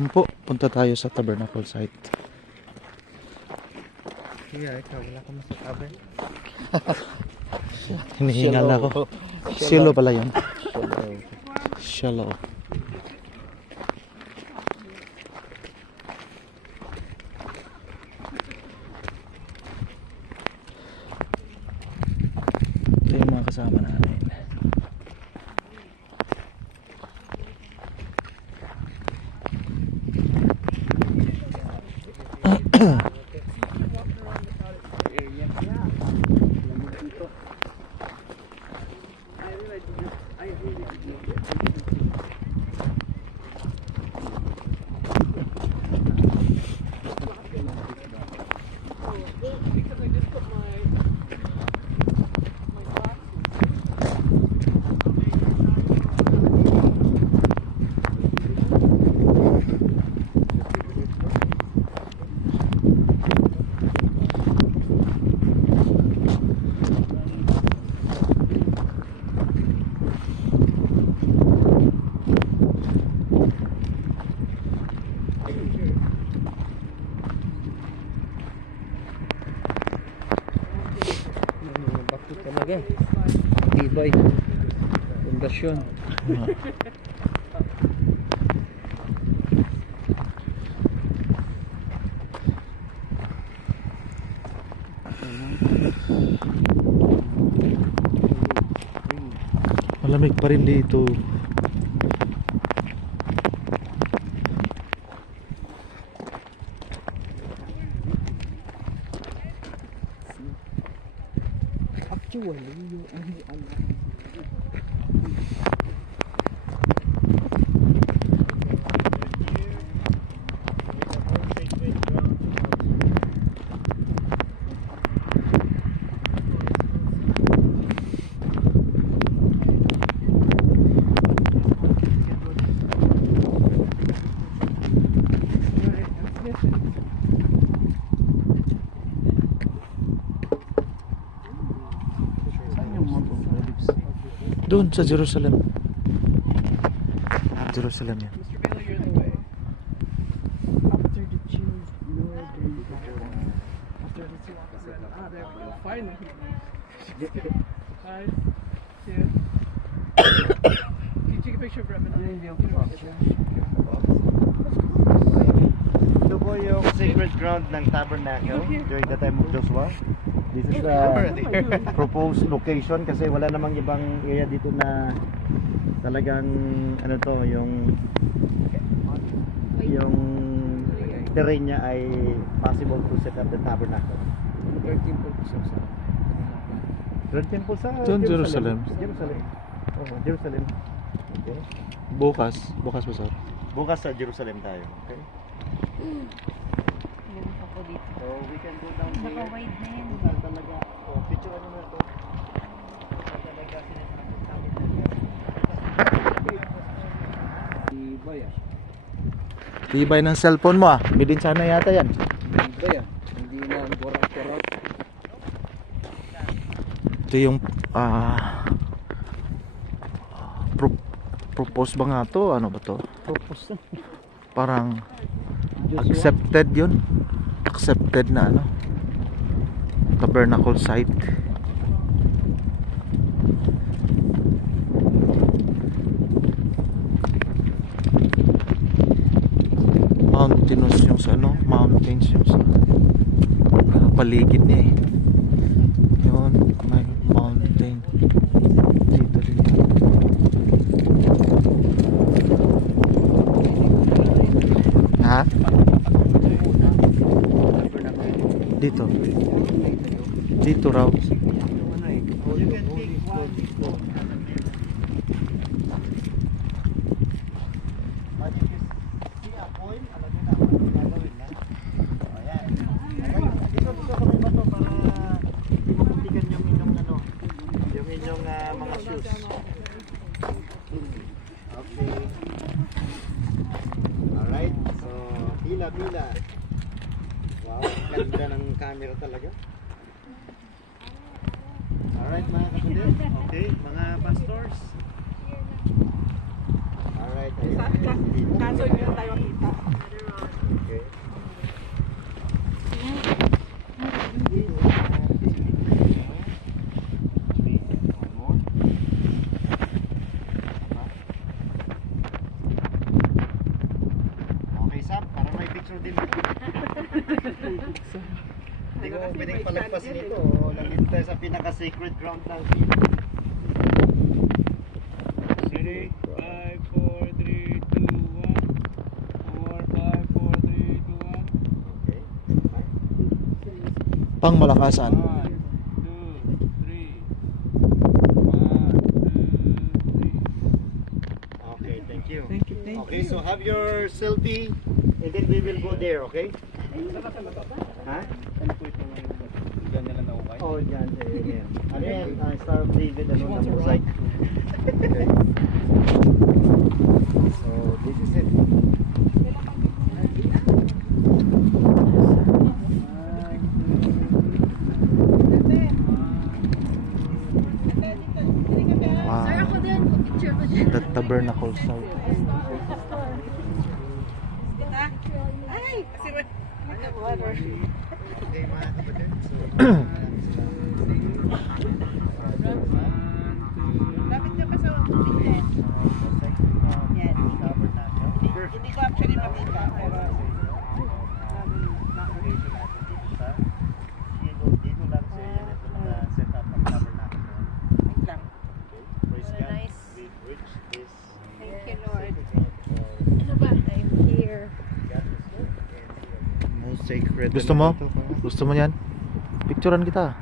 Yan po, punta tayo sa tabernacle site. Kaya ikaw, wala ka masasabi. Hinihingal ako. Silo pala yun. Shallow. Ito yung mga kasama namin. Bakit talaga? Tibay. Pundasyon. Malamig pa rin dito. Doon sa Jerusalem. Jerusalem yan. After the Jews, Lord, after the two there we go. Finally. Guys, yeah. Can you take a picture of Reverend? Ito po yung sacred ground ng tabernacle during the time of Joshua. This is the proposed location kasi wala namang ibang area dito na talagang ano to yung terrain niya ay possible to set up the tabernacle. Third temple po sa Third temple sa Doon, Jerusalem. Jerusalem. Oh, Jerusalem. Okay. Bukas ba sir? Bukas sa Jerusalem tayo. Okay. Ganun pa po dito. So we can go down here. Naka-wide na yan. Talaga. Oh, picture ano na to. Talaga sinasabi namin. Tibay ah. Tibay ng cellphone mo ah. Bidin sana yata yan. Tibay ah. Hindi na ang korak-korak. Ito yung propose ba nga to? Ano ba to? Propose na. Parang accepted yun. Accepted na ano. Tabernacle site. Mountainous yung sa ano, mountains yung sa paligid niya eh. Yun, may mountain dito rin. Ha? Dito. Dito raw. Mga shoes. Okay. Alright. So, pila. Wow, ganda ng camera talaga. Alright mga kapatid. Okay, mga pastors. Alright. Kaso yun tayo kita. picture din ako. Hindi ko pwedeng palagpas dito. Nandito tayo sa pinaka-sacred ground ng field. Ready? 5, 4, 3, 2, 1. 4, 5, 4, 3, 2, 1. Okay. Pangmalakasan. 1, 2, 3. 1, 2, 3. Okay, thank you. Thank you, thank Okay, so have your selfie and then we will go there, okay? Ha? Diyan nila naukay. Oh, dyan. Yan. Ano yan? Star of David, ano na mosaic. Okay. So, this is it. Wow. Sir, ako din. Picture ko dyan. The tabernacle site. Ay! Kasi water. Okay, mga kapatid. So, Lapit niyo pa sa tingin. Yan. Hindi ko actually makita. Pero dito lang sa area na ito na-set up ang tabernacle. wait lang. Praise God. Nice. We reach this Thank you, Lord. sacred Ano ba? I'm here. most sacred. Gusto mo? Gusto mo yan? Picturean kita.